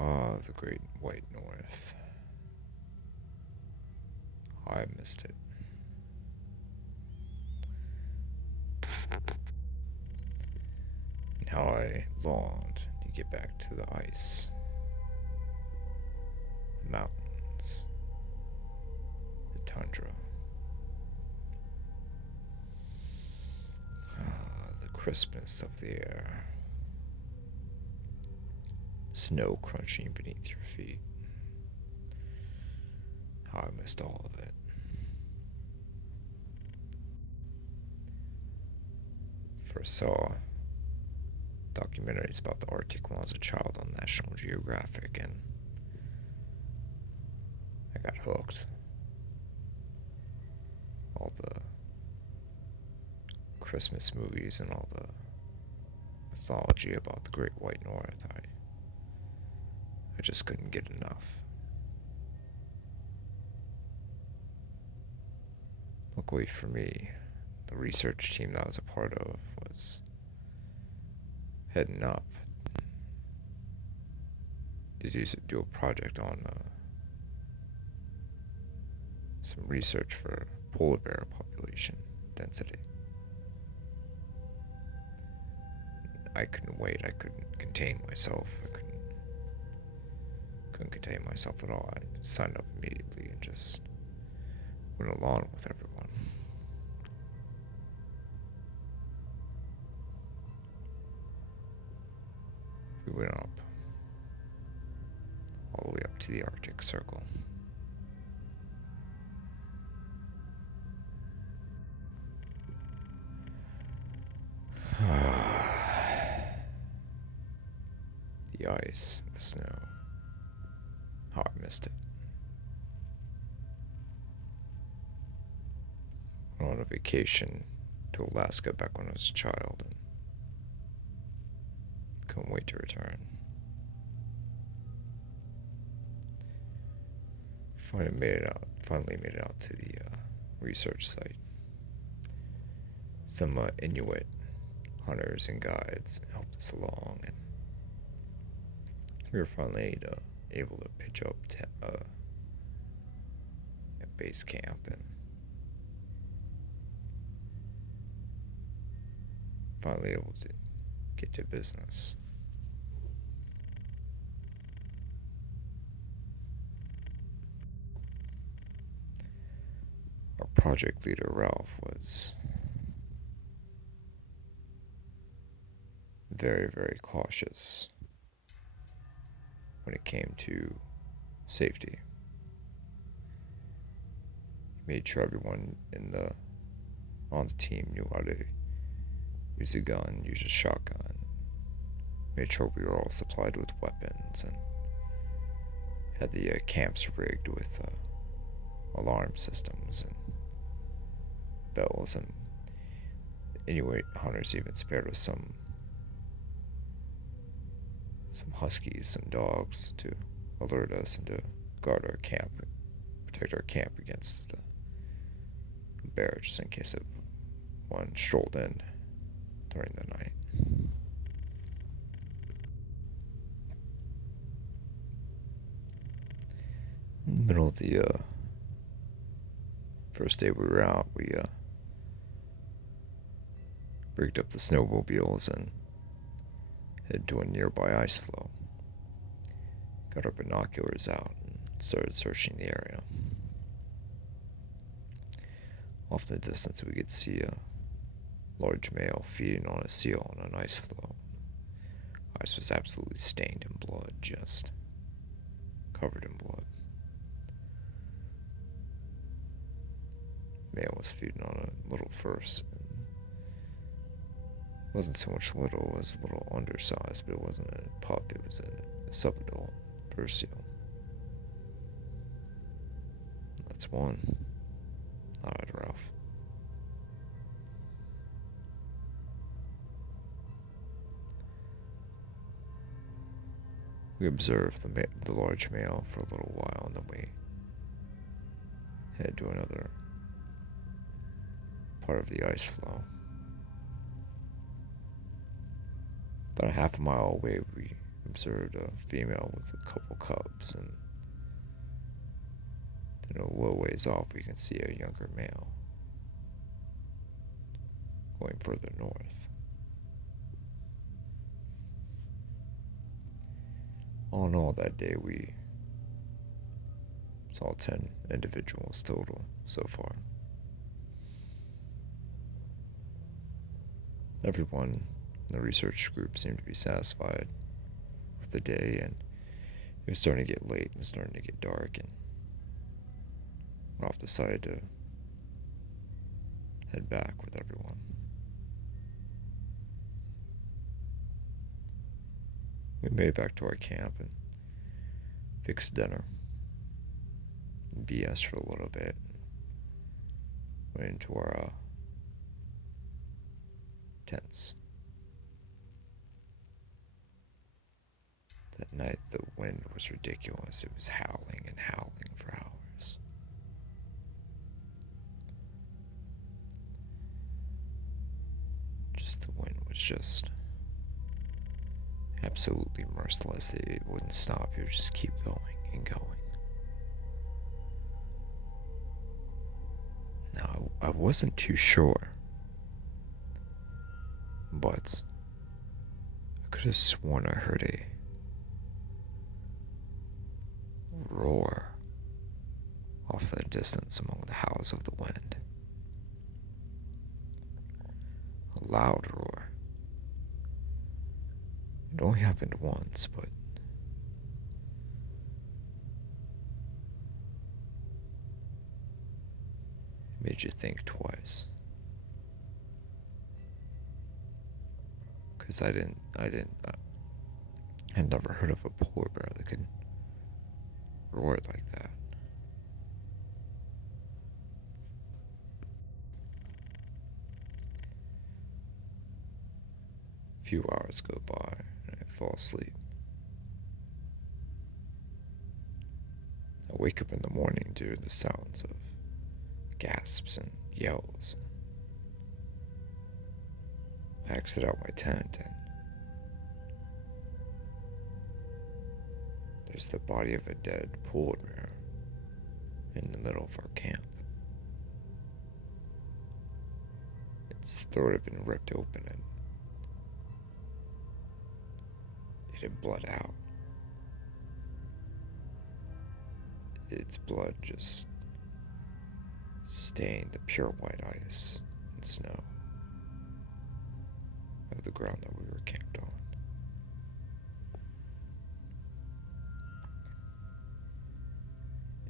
Ah, the great white north. I missed it. And how I longed to get back to the ice, the mountains, the tundra. Ah, the crispness of the air. Snow crunching beneath your feet. How I missed all of it. First saw documentaries about the Arctic when I was a child on National Geographic, and I got hooked. All the Christmas movies and all the mythology about the Great White North, I just couldn't get enough. Luckily for me, the research team that I was a part of was heading up to do a project on some research for polar bear population density. I couldn't wait. I couldn't contain myself. I couldn't contain myself at all. I signed up immediately and just went along with everyone. We went up, all the way up to the Arctic Circle. The ice, the snow. How I missed it. Went on a vacation to Alaska back when I was a child and couldn't wait to return. Finally made it out to the research site. Some Inuit hunters and guides helped us along, and we were finally able to pitch up at base camp and finally able to get to business. Our project leader, Ralph, was very, very cautious when it came to safety. He made sure everyone on the team knew how to use a gun, use a shotgun. Made sure we were all supplied with weapons and had the camps rigged with alarm systems and bells, and Inuit hunters even spared us some huskies, some dogs to alert us and to guard our camp, protect our camp against the bear, just in case one strolled in during the night. In the middle of the first day we were out, we rigged up the snowmobiles and headed to a nearby ice floe. Got our binoculars out and started searching the area. Off in the distance, we could see a large male feeding on a seal on an ice floe. Ice was absolutely stained in blood, just covered in blood. Male was feeding on a little first. It wasn't so much little, it was a little undersized, but it wasn't a pup, it was a subadult fur seal. That's one. Alright, Ralph. We observed the large male for a little while, and then we headed to another part of the ice floe. About a half a mile away, we observed a female with a couple cubs, and then a little ways off we can see a younger male going further north. All in all, that day we saw 10 individuals total so far. Everyone in the research group seemed to be satisfied with the day, and it was starting to get late and starting to get dark, and Ralph decided to head back with everyone. We made it back to our camp and fixed dinner and BS for a little bit. Went into our tents. That night the wind was ridiculous. It was howling and howling for hours. Just the wind was just absolutely merciless. It wouldn't stop. It would just keep going and going. Now, I wasn't too sure, but I could have sworn I heard a roar off the distance among the howls of the wind. A loud roar. It only happened once, but it made you think twice. Because I had never heard of a polar bear that could roar like that. A few hours go by and I fall asleep. I wake up in the morning due to the sounds of gasps and yells. I exit out my tent and there's the body of a dead polar bear in the middle of our camp. Its throat had been ripped open and it had bled out. Its blood just stained the pure white ice and snow of the ground that we were camped on.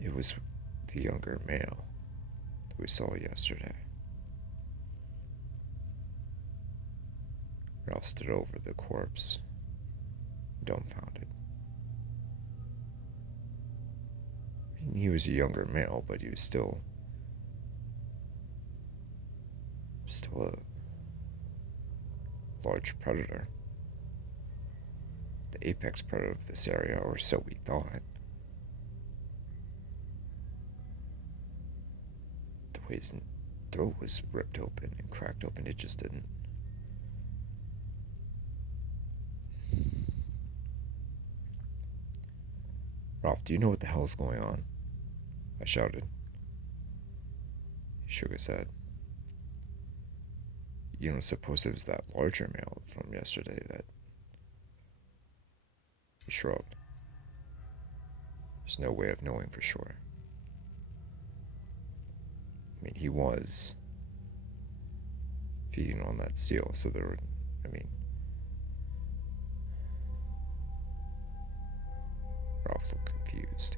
It was the younger male that we saw yesterday. Ralph stood over the corpse, dumbfounded. I mean, he was a younger male, but he was still a large predator. The apex predator of this area, or so we thought. The way his throat was ripped open and cracked open, it just didn't. Ralph, do you know what the hell is going on? I shouted. He shook his head. You don't suppose it was that larger male from yesterday that... He shrugged. There's no way of knowing for sure. I mean, he was feeding on that steel, so there were, Ralph looked confused.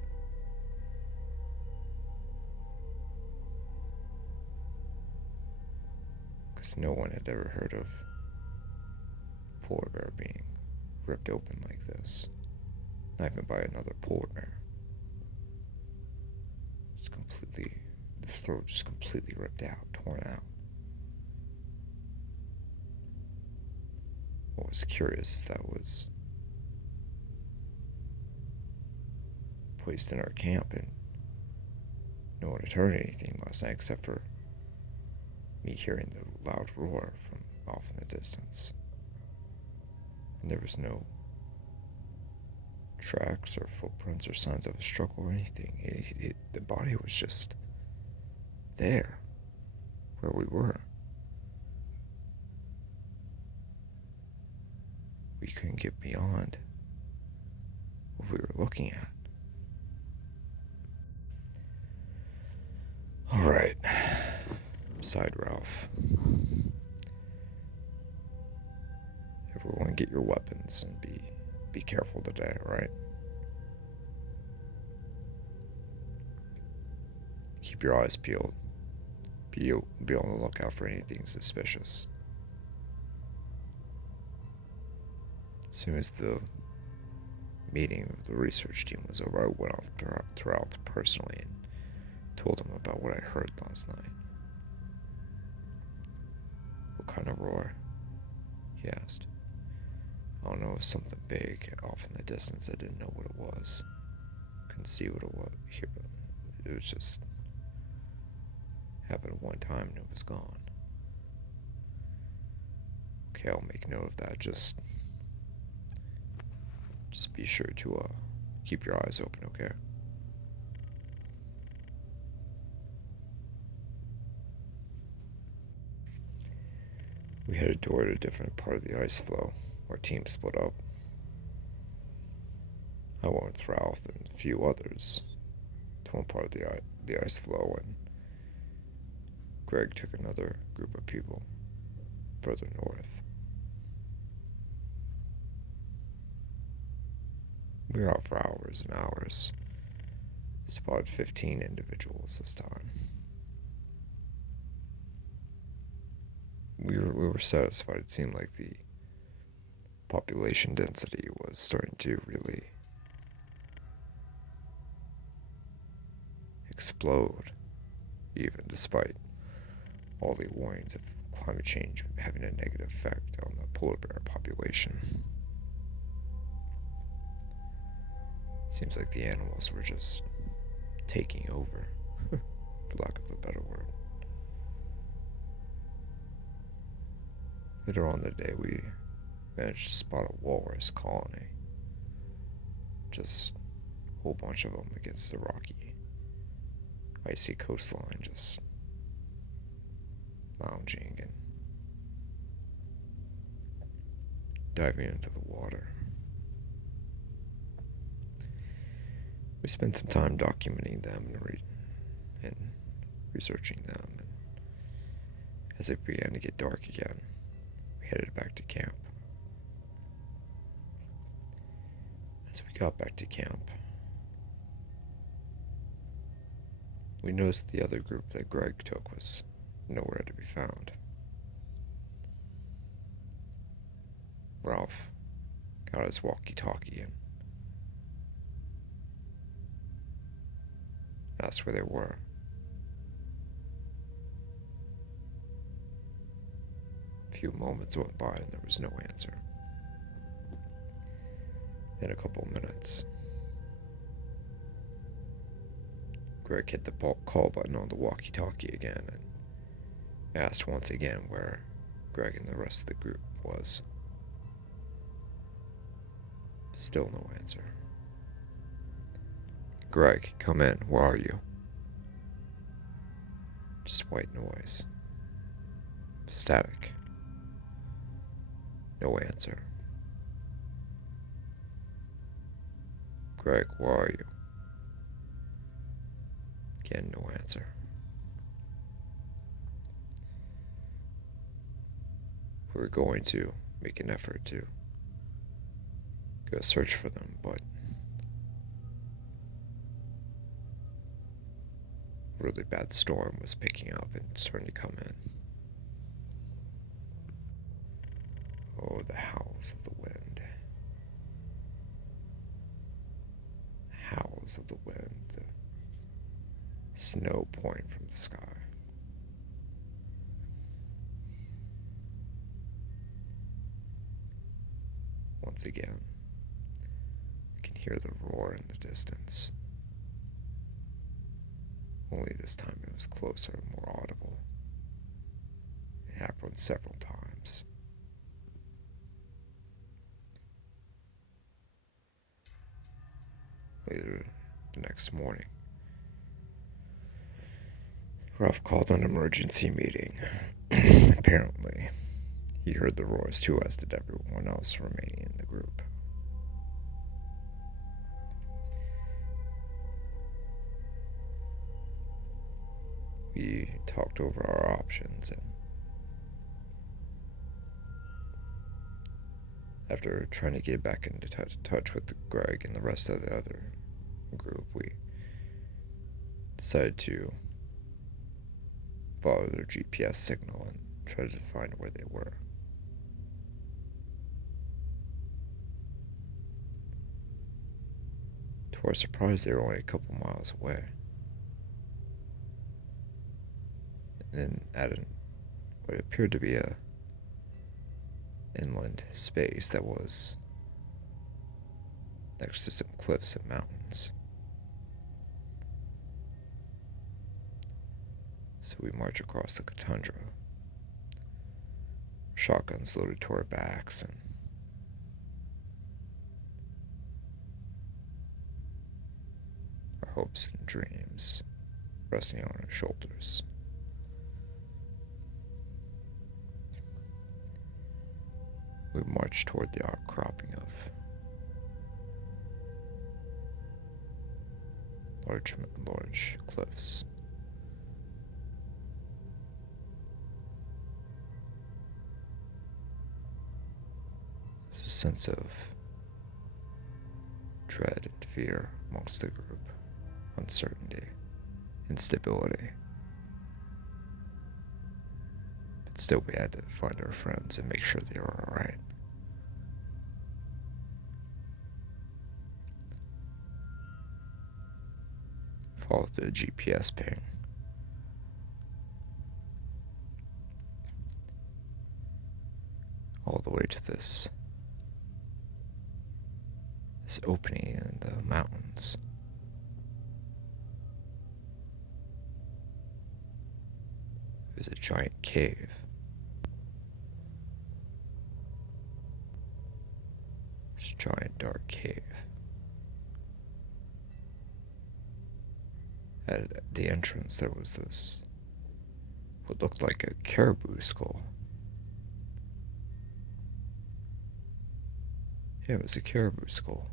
Because no one had ever heard of a polar bear being ripped open like this. Not even by another polar bear. The throat just completely ripped out, torn out. What was curious is that was placed in our camp and no one had heard anything last night except for me hearing the loud roar from off in the distance. And there was no tracks or footprints or signs of a struggle or anything. The body was just there, where we were. We couldn't get beyond what we were looking at. Alright, sighed Ralph. Everyone get your weapons and be careful today, alright? Keep your eyes peeled. Be on the lookout for anything suspicious. As soon as the meeting of the research team was over, I went off to Ralph personally and told him about what I heard last night. What kind of roar? He asked. I don't know, it was something big off in the distance. I didn't know what it was. Couldn't see what it was. It was just happened one time and it was gone. Okay, I'll make note of that. Just be sure to keep your eyes open, okay? We headed toward a different part of the ice floe. Our team split up. I went with Ralph and a few others to one part of the ice floe, and Greg took another group of people further north. We were out for hours and hours. Spotted 15 individuals this time. We were satisfied. It seemed like the population density was starting to really explode, even despite all the warnings of climate change having a negative effect on the polar bear population. Seems like the animals were just taking over, for lack of a better word. Later on in the day, we managed to spot a walrus colony. Just a whole bunch of them against the rocky, icy coastline, just lounging and diving into the water. We spent some time documenting them and researching them, and as it began to get dark again, we headed back to camp. As we got back to camp, we noticed the other group that Greg took was nowhere to be found. Ralph got his walkie-talkie and asked where they were. A few moments went by and there was no answer. In a couple minutes, Greg hit the call button on the walkie-talkie again and asked once again where Greg and the rest of the group was. Still no answer. Greg, come in. Where are you? Just white noise. Static. No answer. Greg, where are you? Again, no answer. We were going to make an effort to go search for them, but a really bad storm was picking up and starting to come in. Oh, the howls of the wind. The howls of the wind. The snow pouring from the sky. Once again, I can hear the roar in the distance. Only this time it was closer and more audible. It happened several times. later the next morning, Ralph called an emergency meeting. Apparently, he heard the roars too, as did everyone else remaining in the group. We talked over our options, and after trying to get back into touch with Greg and the rest of the other group, we decided to follow their GPS signal and try to find where they were. To our surprise, they were only a couple miles away. And at what appeared to be a inland space that was next to some cliffs and mountains. So we march across the Tundra, shotguns loaded to our backs, and our hopes and dreams resting on our shoulders. We marched toward the outcropping of large cliffs. There's a sense of dread and fear amongst the group, uncertainty, instability. But still, we had to find our friends and make sure they were alright. Followed the GPS ping. All the way to this opening in the mountains. It was a giant cave. This giant dark cave. At the entrance, there was this, what looked like a caribou skull. Yeah, it was a caribou skull.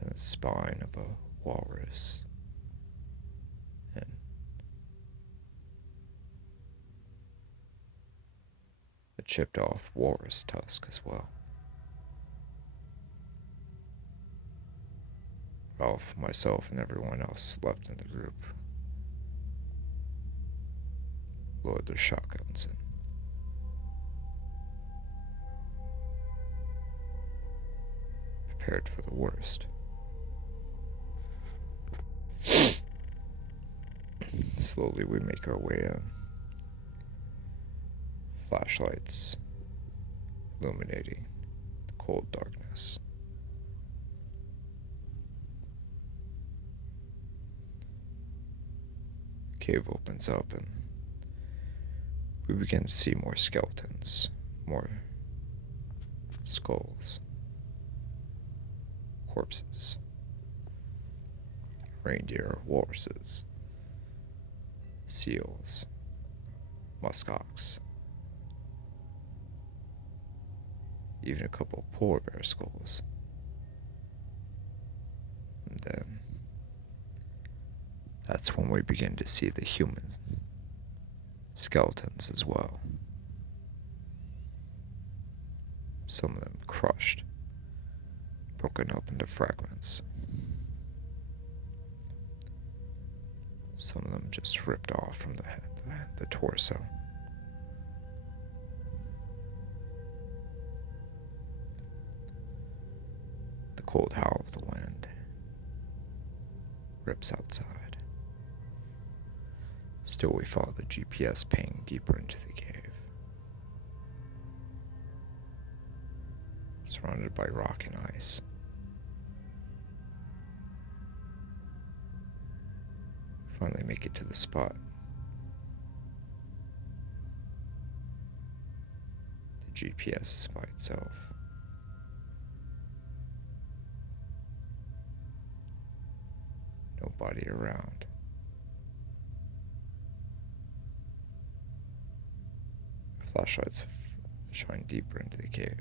Then the spine of a walrus. And a chipped off walrus tusk as well. Ralph, myself, and everyone else left in the group lowered their shotguns and prepared for the worst. Slowly we make our way in. Flashlights illuminating the cold darkness. The cave opens up and we begin to see more skeletons, more skulls, corpses, reindeer, walruses, seals, muskox, even a couple of polar bear skulls. And then that's when we begin to see the human skeletons as well. Some of them crushed, broken up into fragments. Some of them just ripped off from the torso. The cold howl of the wind rips outside. Still, we follow the GPS ping deeper into the cave. Surrounded by rock and ice. Finally make it to the spot. The GPS is by itself. Nobody around. Flashlights shine deeper into the cave.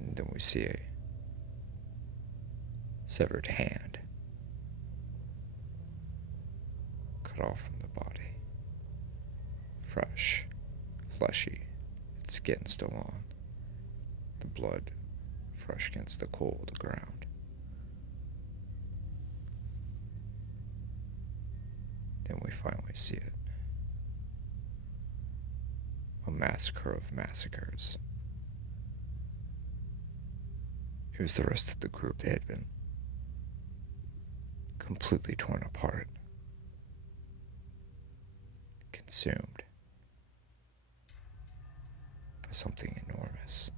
And then we see a severed hand cut off from the body. Fresh, fleshy, its skin still on. The blood fresh against the cold ground. Then we finally see it. A massacre of massacres. It was the rest of the group. They had been completely torn apart, consumed by something enormous,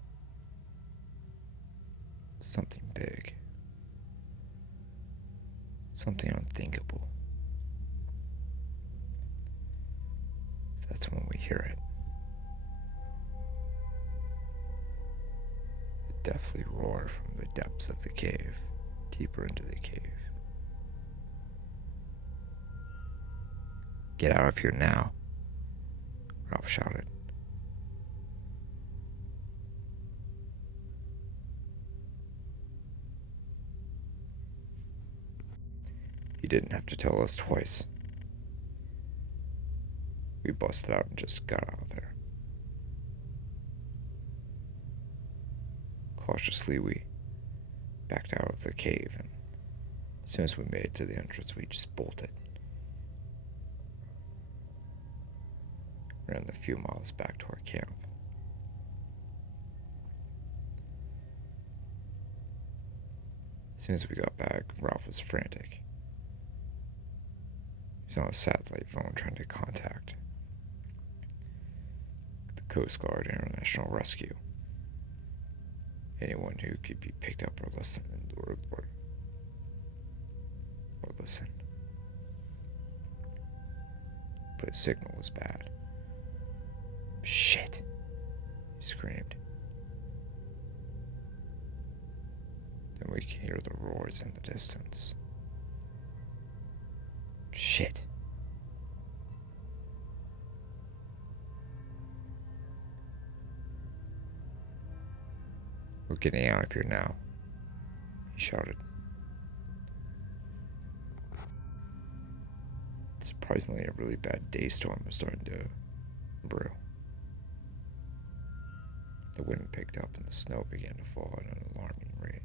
something big, something unthinkable. That's when we hear it. The deathly roar from the depths of the cave, deeper into the cave. "Get out of here now," Ralph shouted. He didn't have to tell us twice. We busted out and just got out of there. Cautiously, we backed out of the cave, and as soon as we made it to the entrance, we just bolted. Ran the few miles back to our camp. As soon as we got back, Ralph was frantic. He was on a satellite phone trying to contact the Coast Guard International Rescue. Anyone who could be picked up or listen. But his signal was bad. "Shit!" he screamed. Then we can hear the roars in the distance. "Shit!" "We're getting out of here now," he shouted. Surprisingly, a really bad day storm was starting to brew. The wind picked up and the snow began to fall at an alarming rate.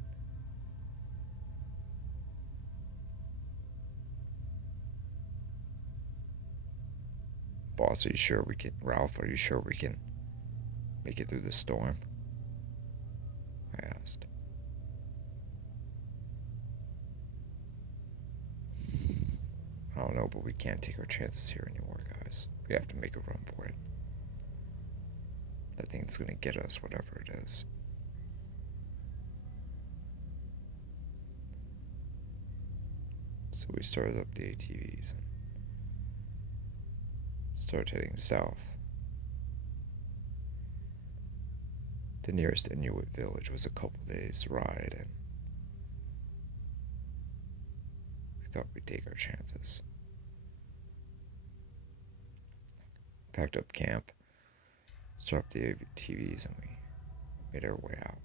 "Boss, are you sure we can... Ralph, are you sure we can make it through the storm?" I asked. "I don't know, but we can't take our chances here anymore, guys. We have to make a run for it. That thing's gonna get us, whatever it is." So we started up the ATVs and started heading south. The nearest Inuit village was a couple days' ride, and we thought we'd take our chances. Packed up camp, started up the ATVs, and we made our way out.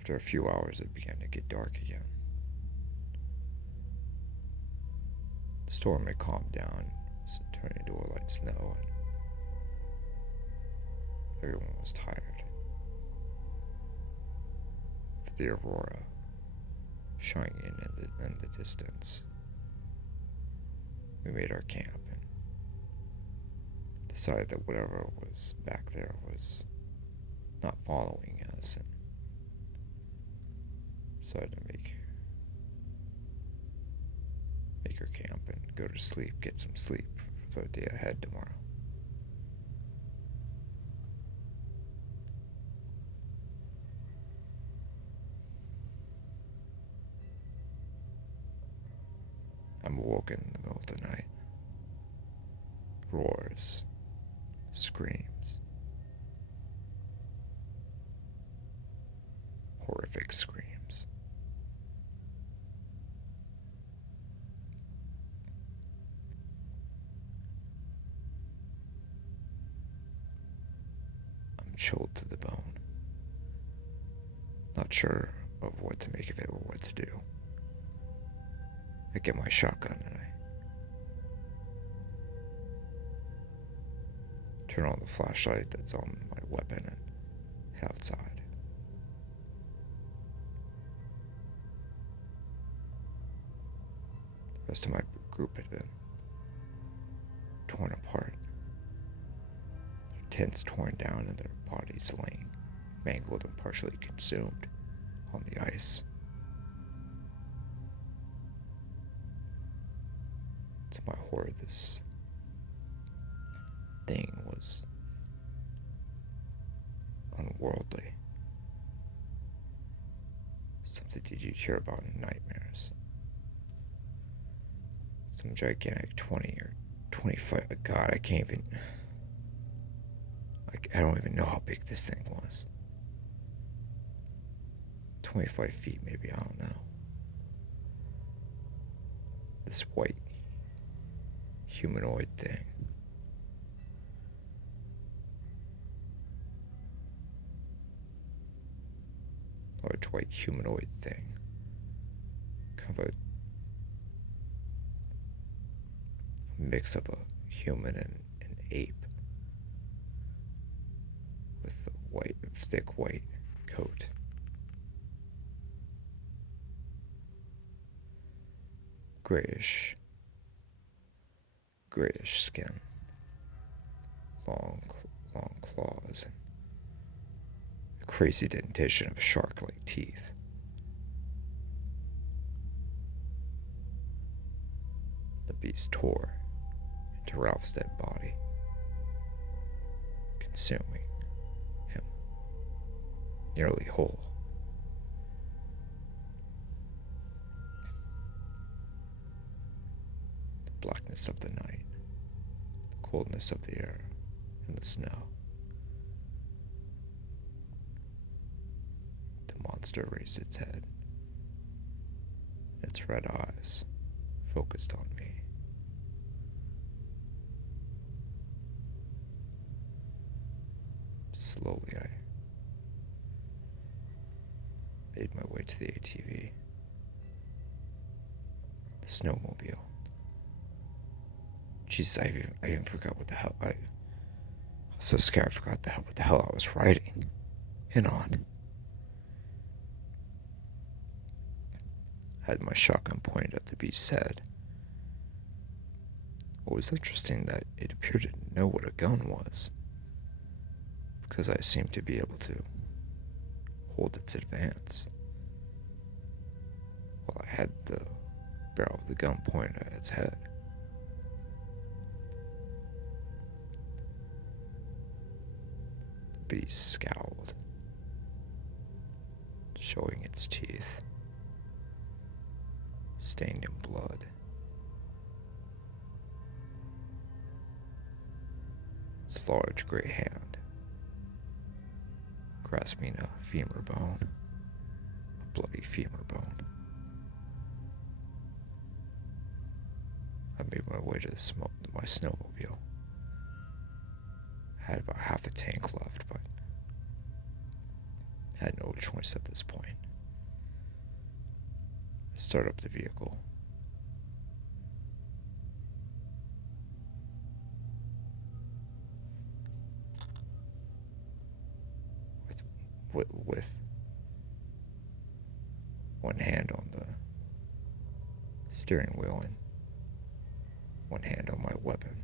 After a few hours, it began to get dark again. The storm had calmed down, turning into a light snow, and everyone was tired. With the aurora shining in the distance, we made our camp and decided that whatever was back there was not following us, and decided to make our camp and go to sleep, get some sleep for the day ahead tomorrow. I'm awoken in the middle of the night. roars, screams, horrific screams. I'm chilled to the bone, not sure of what to make of it or what to do. I get my shotgun and I turn on the flashlight that's on my weapon and head outside. The rest of my group had been torn apart, their tents torn down and their bodies laying mangled and partially consumed on the ice. To my horror, this thing was unworldly. Something that you'd hear about in nightmares. Some gigantic 20 or 25. God, I can't even. I don't even know how big this thing was. 25 feet, maybe, I don't know. This white humanoid thing. Large white humanoid thing. Kind of a mix of a human and an ape. With a thick white coat. Grayish skin, long claws, and a crazy dentition of shark-like teeth. The beast tore into Ralph's dead body, consuming him nearly whole. The blackness of the night, coldness of the air, and the snow. The monster raised its head, its red eyes focused on me. Slowly, I made my way to the ATV, the snowmobile. Jesus, I even forgot what the hell I was so scared I forgot what the hell I was riding in on. I had my shotgun pointed at the beast's head. What was interesting that it appeared to know what a gun was, because I seemed to be able to hold its advance while I had the barrel of the gun pointed at its head. The beast scowled, showing its teeth, stained in blood. Its large gray hand grasping a femur bone, a bloody femur bone. I made my way to my snowmobile. I had about half a tank left, but had no choice at this point. I started up the vehicle. With one hand on the steering wheel and one hand on my weapon.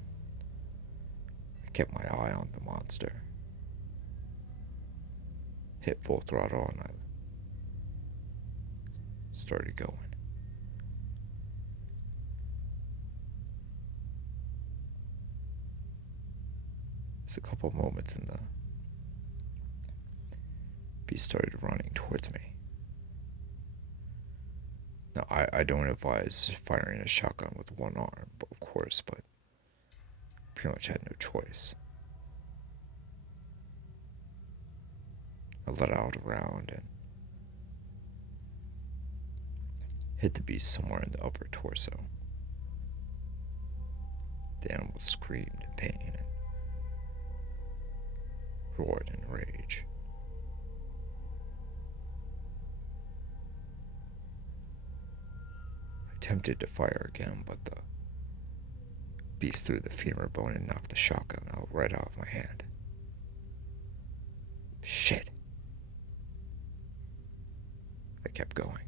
I kept my eye on the monster. Hit full throttle and I started going. There's a couple moments in the beast started running towards me. Now, I don't advise firing a shotgun with one arm, of course, but pretty much had no choice. I let out a round and hit the beast somewhere in the upper torso. The animal screamed in pain and roared in rage. I attempted to fire again, but the beast threw the femur bone and knocked the shotgun right out of my hand. Shit. I kept going.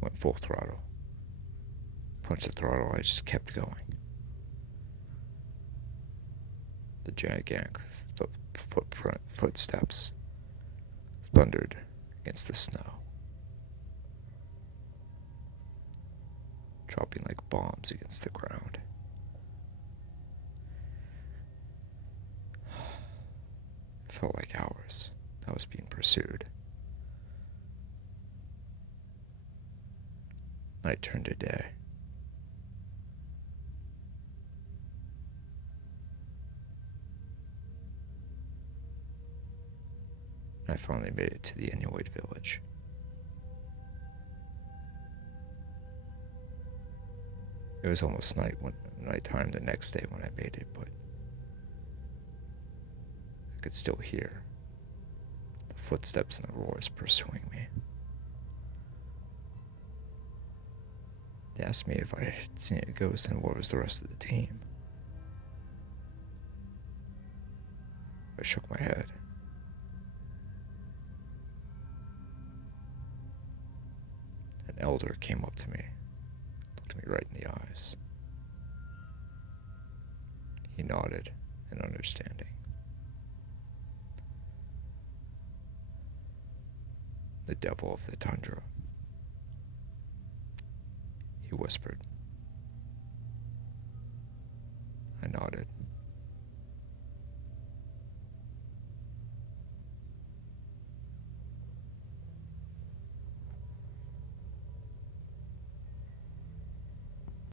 Went full throttle. Punched the throttle, I just kept going. The gigantic footsteps thundered against the snow, dropping like bombs against the ground. It felt like hours. I was being pursued. Night turned to day. I finally made it to the Inuit village. It was almost nighttime the next day when I made it, but I could still hear the footsteps and the roars pursuing me. They asked me if I had seen a ghost and where was the rest of the team. I shook my head. An elder came up to me, looked me right in the eyes. He nodded in understanding. The devil of the Tundra, he whispered. I nodded.